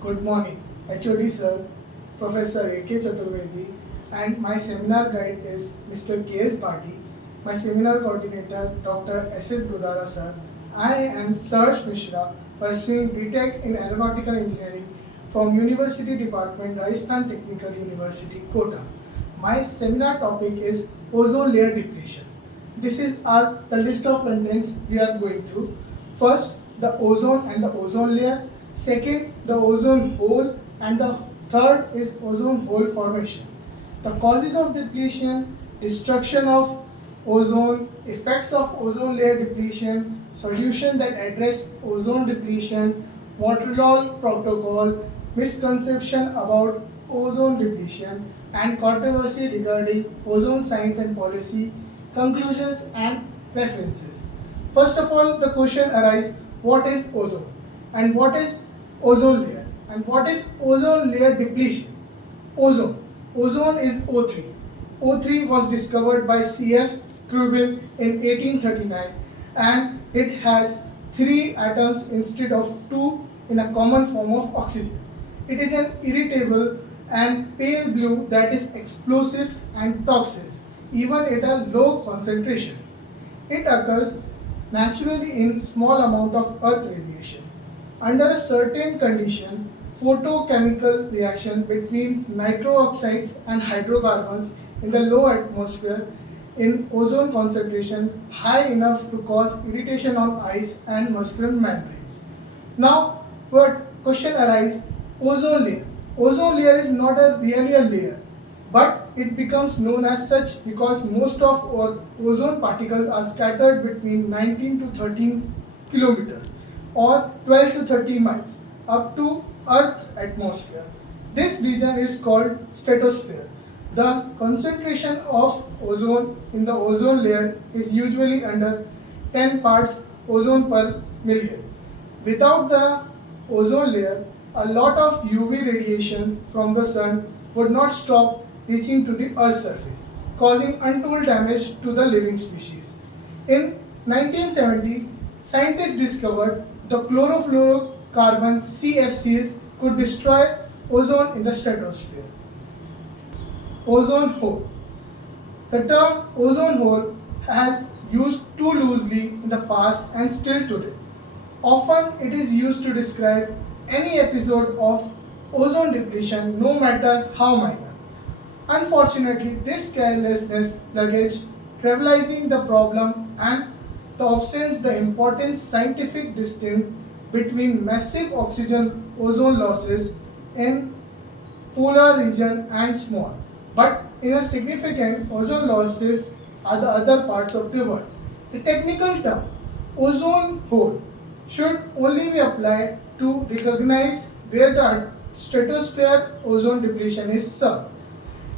Good morning, HOD sir, Professor A.K. Chaturvedi, and my seminar guide is Mr. K.S. Bhati, my seminar coordinator Dr. S.S. Budara sir. I am Saharsh Mishra, pursuing BTech in Aeronautical Engineering from University Department, Rajasthan Technical University, Kota. My seminar topic is ozone layer depletion. This is the list of contents we are going through. First, the ozone and the ozone layer. Second, the ozone hole, and the third is ozone hole formation. The causes of depletion, destruction of ozone, effects of ozone layer depletion, solution that address ozone depletion, Montreal Protocol, misconception about ozone depletion, and controversy regarding ozone science and policy, conclusions and references. First of all, the question arises, what is ozone? And what is ozone layer? And what is ozone layer depletion? Ozone is O3. O3 was discovered by C.F. Scrubbin in 1839, and it has 3 atoms instead of 2 in a common form of oxygen. It is an irritable and pale blue that is explosive and toxic, even at a low concentration. It occurs naturally in small amount of earth radiation. Under a certain condition, photochemical reaction between nitro oxides and hydrocarbons in the low atmosphere in ozone concentration high enough to cause irritation on eyes and muscular membranes. Now, what question arises? Ozone layer. Ozone layer is not really a layer, but it becomes known as such because most of our ozone particles are scattered between 19 to 13 kilometers or 12 to 30 miles up to Earth's atmosphere. This region is called stratosphere. The concentration of ozone in the ozone layer is usually under 10 parts ozone per million. Without the ozone layer, a lot of UV radiation from the sun would not stop reaching to the Earth's surface, causing untold damage to the living species. In 1970, scientists discovered the chlorofluorocarbons CFCs could destroy ozone in the stratosphere. Ozone hole. The term ozone hole has used too loosely in the past and still today. Often it is used to describe any episode of ozone depletion, no matter how minor. Unfortunately, this carelessness luggage trivializing the problem and the absence the important scientific distinction between massive oxygen ozone losses in polar region and small, but in a significant ozone losses are the other parts of the world. The technical term ozone hole should only be applied to recognize where the stratosphere ozone depletion is served.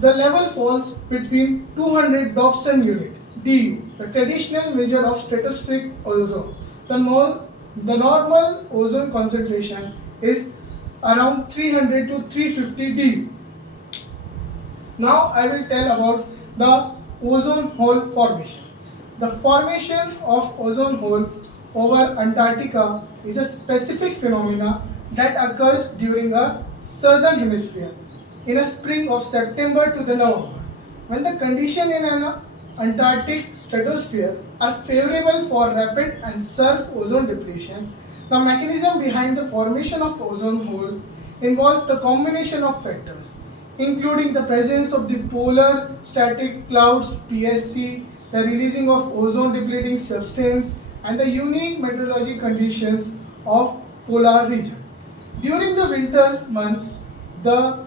The level falls between 200 Dobson unit (DU), the traditional measure of stratospheric ozone. The normal ozone concentration is around 300 to 350 DU. Now I will tell about the ozone hole formation. The formation of ozone hole over Antarctica is a specific phenomena that occurs during a southern hemisphere in a spring of September to the November, when the conditions in an Antarctic stratosphere are favorable for rapid and surf ozone depletion. The mechanism behind the formation of ozone hole involves the combination of factors, including the presence of the polar static clouds (PSC), the releasing of ozone depleting substance, and the unique meteorological conditions of polar region. During the winter months, the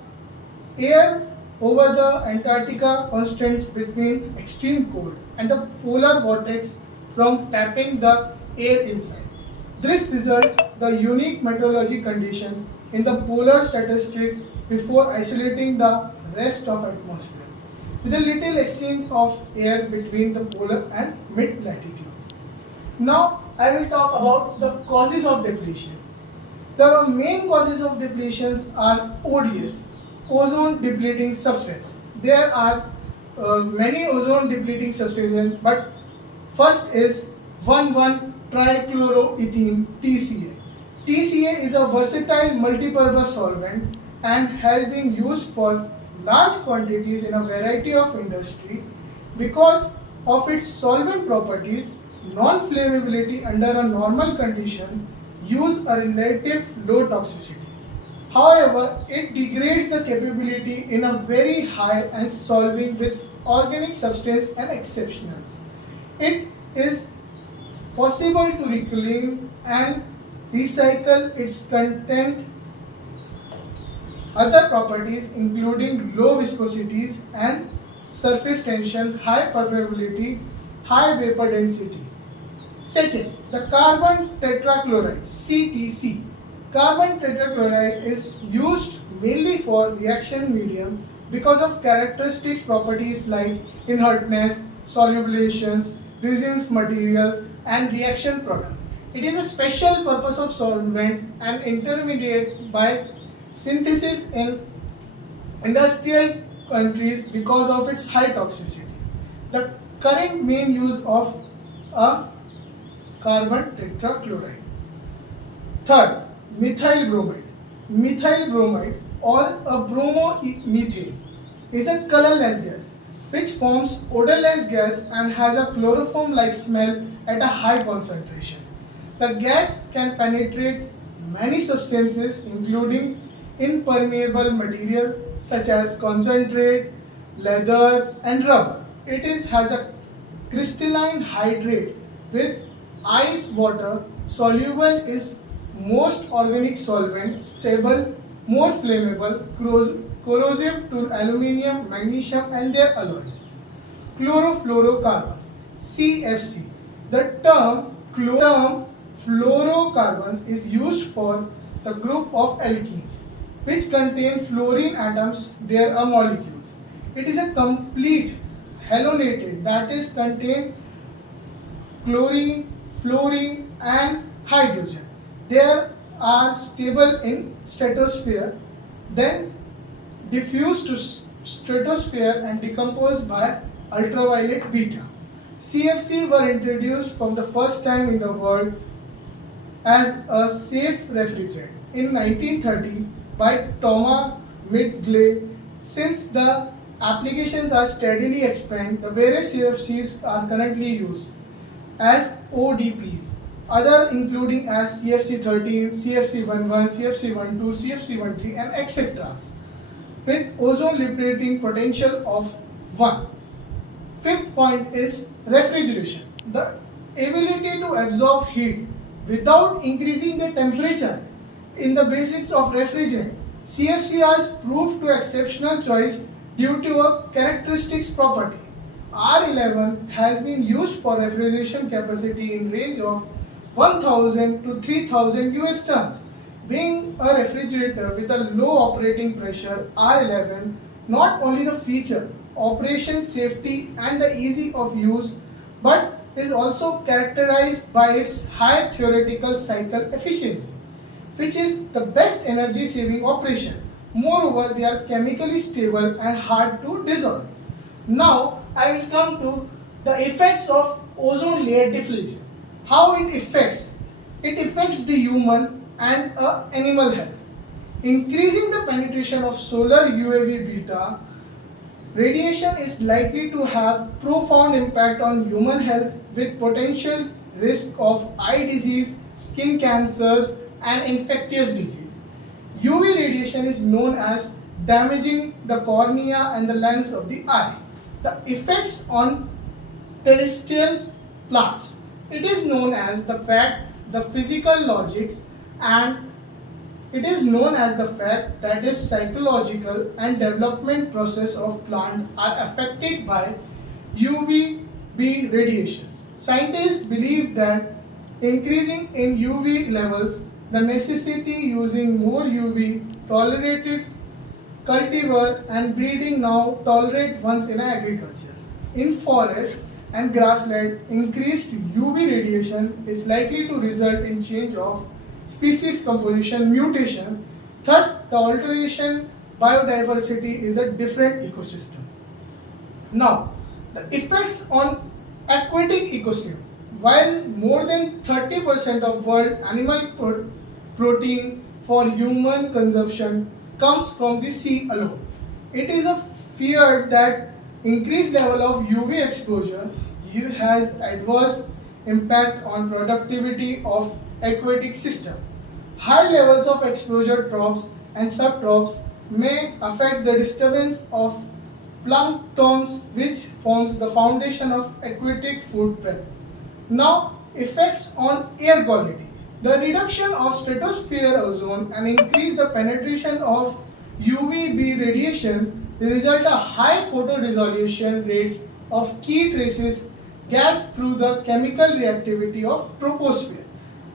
air over the Antarctica constrains between extreme cold and the polar vortex from tapping the air inside. This results the unique meteorological condition in the polar statistics before isolating the rest of atmosphere, with a little exchange of air between the polar and mid latitude. Now I will talk about the causes of depletion. The main causes of depletions are ODS, ozone depleting substance. There are many ozone depleting substances, but first is 1,1-trichloroethene TCA. TCA is a versatile multipurpose solvent and has been used for large quantities in a variety of industry because of its solvent properties. Non-flammability under a normal condition use a relative low toxicity. However, it degrades the capability in a very high and solving with organic substance and exceptionals. It is possible to reclaim and recycle its content. Other properties including low viscosities and surface tension, high permeability, high vapor density. Second, the carbon tetrachloride CTC. Carbon tetrachloride is used mainly for reaction medium because of characteristics properties like inertness, solubilizations, resins materials and reaction product. It is a special purpose of solvent and intermediate by synthesis in industrial countries because of its high toxicity. The current main use of a carbon tetrachloride. Third, methyl bromide. Methyl bromide or a bromomethane is a colorless gas which forms odorless gas and has a chloroform-like smell at a high concentration. The gas can penetrate many substances including impermeable material such as concentrate, leather and rubber. Has a crystalline hydrate with ice water soluble is most organic solvent, stable, more flammable, corrosive to aluminium, magnesium and their alloys. Chlorofluorocarbons CFC. The term fluorocarbons is used for the group of alkenes which contain fluorine atoms, there are molecules. It is a complete halonated that is contain chlorine, fluorine and hydrogen. They are stable in stratosphere, then diffuse to stratosphere and decomposed by ultraviolet beta. CFC were introduced from the first time in the world as a safe refrigerant in 1930 by Thomas Midgley. Since the applications are steadily expanded, the various CFCs are currently used as ODPs, other including as CFC13, CFC11, CFC12, CFC13 and etc. with ozone liberating potential of 1. Fifth point is refrigeration. The ability to absorb heat without increasing the temperature in the basics of refrigerant. CFCRs proved to exceptional choice due to a characteristics property. R11 has been used for refrigeration capacity in range of 1000 to 3000 US tons. Being a refrigerator with a low operating pressure, R11 not only the feature, operation safety and the easy of use, but is also characterized by its high theoretical cycle efficiency, which is the best energy saving operation. Moreover, they are chemically stable and hard to dissolve. Now, I will come to the effects of ozone layer depletion. How it affects? It affects the human and animal health. Increasing the penetration of solar UAV beta radiation is likely to have profound impact on human health with potential risk of eye disease, skin cancers and infectious disease. UV radiation is known as damaging the cornea and the lens of the eye. The effects on terrestrial plants. It is known as the fact, the physical logics and it is known as the fact that is psychological and development process of plant are affected by UVB radiations. Scientists believe that increasing in UV levels, the necessity using more UV tolerated cultivar and breeding now tolerate ones in agriculture. In forest and grassland, increased UV radiation is likely to result in change of species composition, mutation. Thus, the alteration biodiversity is a different ecosystem. Now, the effects on aquatic ecosystem. While more than 30% of world animal protein for human consumption comes from the sea alone. It is a fear that increased level of UV exposure has adverse impact on productivity of aquatic system. High levels of exposure trophs and subtrophs may affect the disturbance of planktons, which forms the foundation of aquatic food web. Now, effects on air quality. The reduction of stratosphere ozone and increase the penetration of UVB radiation result a high photodissolution rates of key traces gas through the chemical reactivity of troposphere.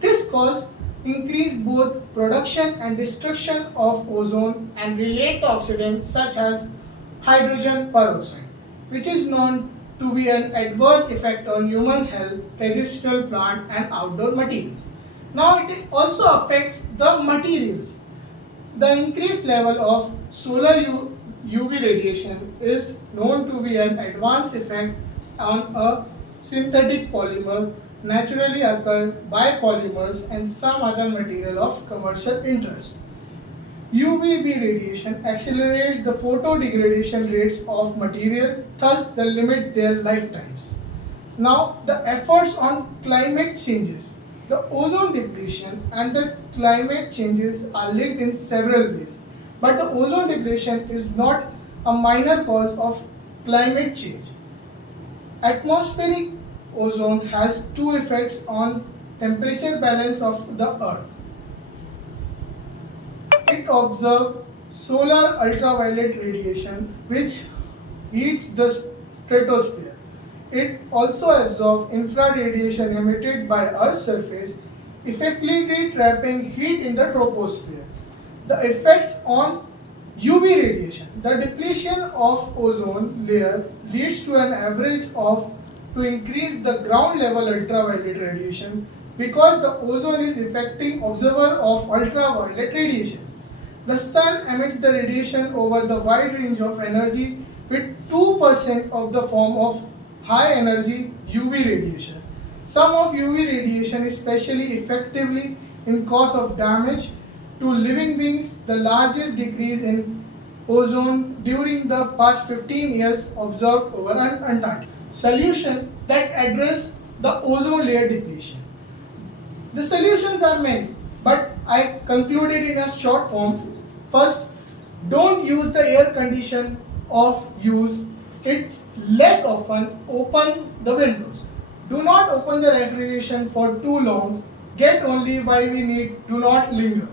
This cause increase both production and destruction of ozone and relate oxidants such as hydrogen peroxide, which is known to be an adverse effect on humans' health, terrestrial plant and outdoor materials. Now it also affects the materials. The increased level of solar UV radiation is known to be an adverse effect on a synthetic polymer, naturally occur biopolymers and some other material of commercial interest. UVB radiation accelerates the photodegradation rates of material, thus they limit their lifetimes. Now the efforts on climate changes. The ozone depletion and the climate changes are linked in several ways, but the ozone depletion is not a minor cause of climate change. Atmospheric ozone has two effects on temperature balance of the earth. It observes solar ultraviolet radiation which heats the stratosphere. It also absorbs infrared radiation emitted by Earth's surface, effectively trapping heat in the troposphere. The effects on UV radiation. The depletion of ozone layer leads to an average of to increase the ground level ultraviolet radiation because the ozone is affecting observer of ultraviolet radiations. The sun emits the radiation over the wide range of energy with 2% of the form of high energy UV radiation. Some of UV radiation is especially effectively in cause of damage to living beings. The largest decrease in ozone during the past 15 years observed over Antarctica. Solution that address the ozone layer depletion. The solutions are many, but I concluded in a short form. First, don't use the air condition of use. It's less often. Open the windows. Do not open the refrigeration for too long. Get only why we need. Do not linger.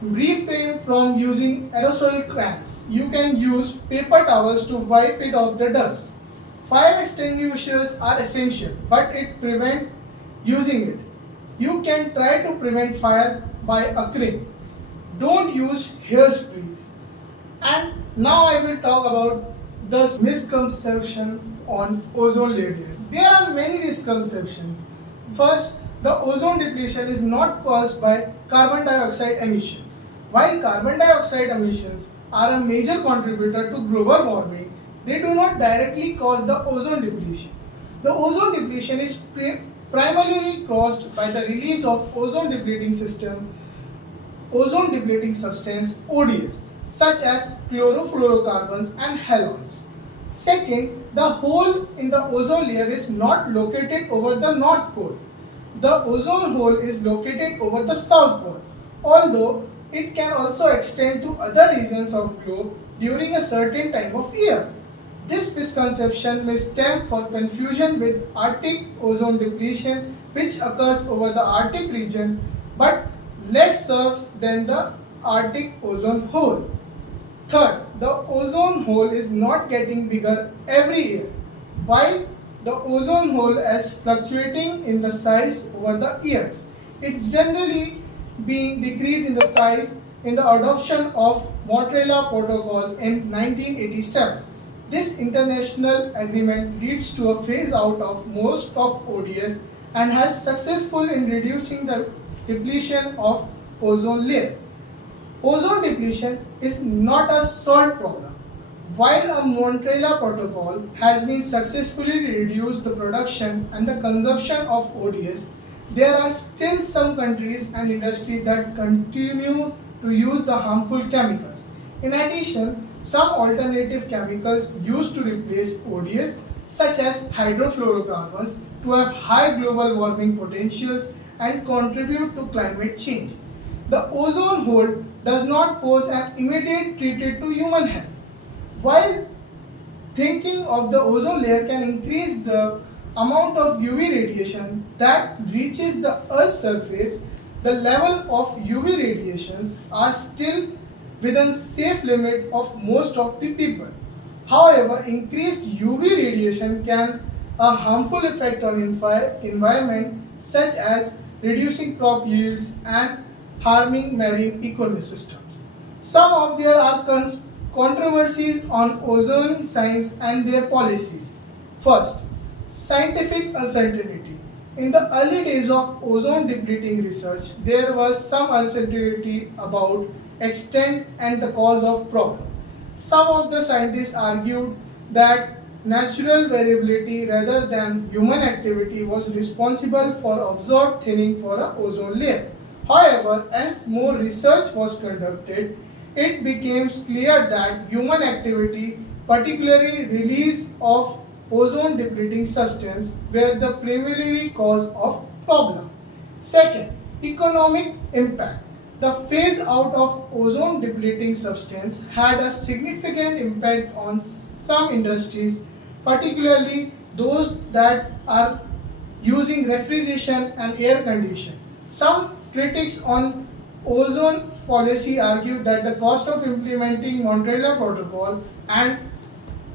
Refrain from using aerosol cans. You can use paper towels to wipe it off the dust. Fire extinguishers are essential, but it prevents using it. You can try to prevent fire by occurring. Don't use hairsprays. And now I will talk about the misconception on ozone layer. There are many misconceptions. First, the ozone depletion is not caused by carbon dioxide emission. While carbon dioxide emissions are a major contributor to global warming, they do not directly cause the ozone depletion. The ozone depletion is primarily caused by the release of ozone depleting substance ODS, such as chlorofluorocarbons and halogens. Second, the hole in the ozone layer is not located over the North Pole. The ozone hole is located over the South Pole, although it can also extend to other regions of globe during a certain time of year. This misconception may stem from confusion with Arctic ozone depletion, which occurs over the Arctic region but less serves than the Arctic ozone hole. Third, the ozone hole is not getting bigger every year, while the ozone hole is fluctuating in the size over the years. It's generally being decreased in the size in the adoption of Montreal Protocol in 1987. This international agreement leads to a phase out of most of ODS and has successful in reducing the depletion of ozone layer. Ozone depletion is not a solved problem. While a Montreal Protocol has been successfully reduced the production and the consumption of ODS, there are still some countries and industries that continue to use the harmful chemicals. In addition, some alternative chemicals used to replace ODS, such as hydrofluorocarbons, to have high global warming potentials and contribute to climate change. The ozone hole does not pose an immediate threat to human health. While thinking of the ozone layer can increase the amount of UV radiation that reaches the Earth's surface, the level of UV radiations are still within safe limit of most of the people. However, increased UV radiation can a harmful effect on environment such as reducing crop yields and harming marine ecosystems. Some of there are controversies on ozone science and their policies. First, scientific uncertainty. In the early days of ozone depleting research, there was some uncertainty about extent and the cause of problem. Some of the scientists argued that natural variability rather than human activity was responsible for observed thinning for a ozone layer. However, as more research was conducted, it became clear that human activity, particularly release of ozone depleting substance, were the primary cause of problem. Second, economic impact. The phase out of ozone depleting substance had a significant impact on some industries, particularly those that are using refrigeration and air conditioning. Some critics on ozone policy argue that the cost of implementing Montreal Protocol and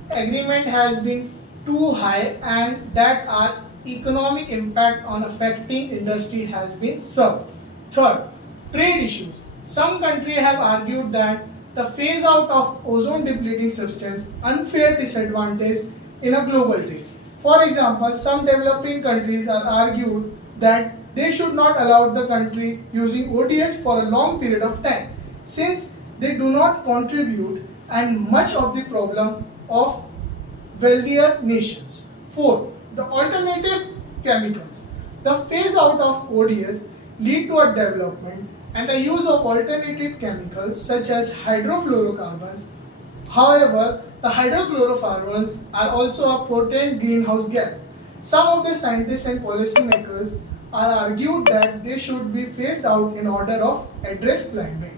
agreement has been too high and that our economic impact on affecting industry has been served. Third, trade issues. Some countries have argued that the phase out of ozone depleting substance unfair disadvantage in a global trade. For example, some developing countries are argued that they should not allow the country using ODS for a long period of time since they do not contribute and much of the problem of wealthier nations. Fourth, the alternative chemicals. The phase out of ODS lead to a development and the use of alternative chemicals such as hydrofluorocarbons. However, the hydrofluorocarbons are also a potent greenhouse gas. Some of the scientists and policymakers are argued that they should be phased out in order of address climate.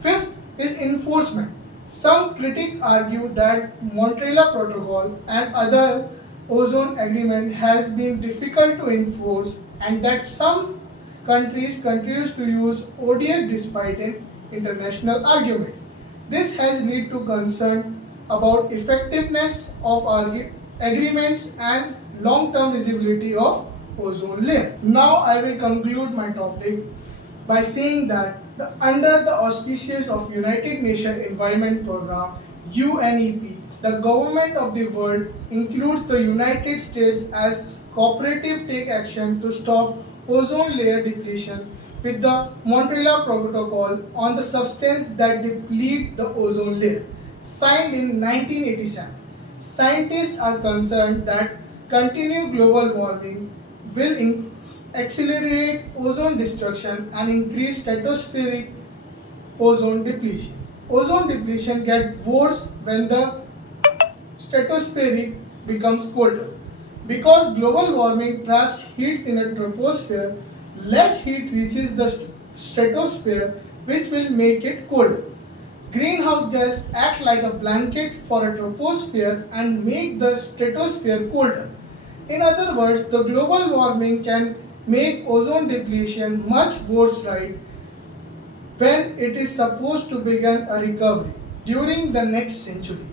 Fifth is enforcement. Some critics argue that Montreal Protocol and other ozone agreement has been difficult to enforce and that some countries continues to use ODS despite international arguments. This has led to concern about effectiveness of agreements and long-term visibility of ozone layer. Now I will conclude my topic by saying that under the auspices of United Nations Environment Programme UNEP, the government of the world includes the United States as cooperative take action to stop ozone layer depletion with the Montreal Protocol on the substance that deplete the ozone layer, signed in 1987. Scientists are concerned that continued global warming will accelerate ozone destruction and increase stratospheric ozone depletion. Ozone depletion gets worse when the stratosphere becomes colder. Because global warming traps heat in a troposphere, less heat reaches the stratosphere, which will make it colder. Greenhouse gas act like a blanket for a troposphere and make the stratosphere colder. In other words, the global warming can make ozone depletion much worse right when it is supposed to begin a recovery during the next century.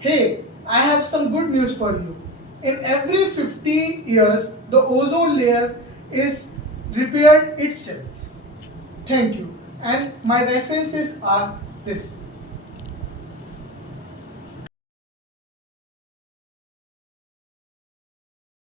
Hey, I have some good news for you. In every 50 years, the ozone layer is repaired itself. Thank you. And my references are this.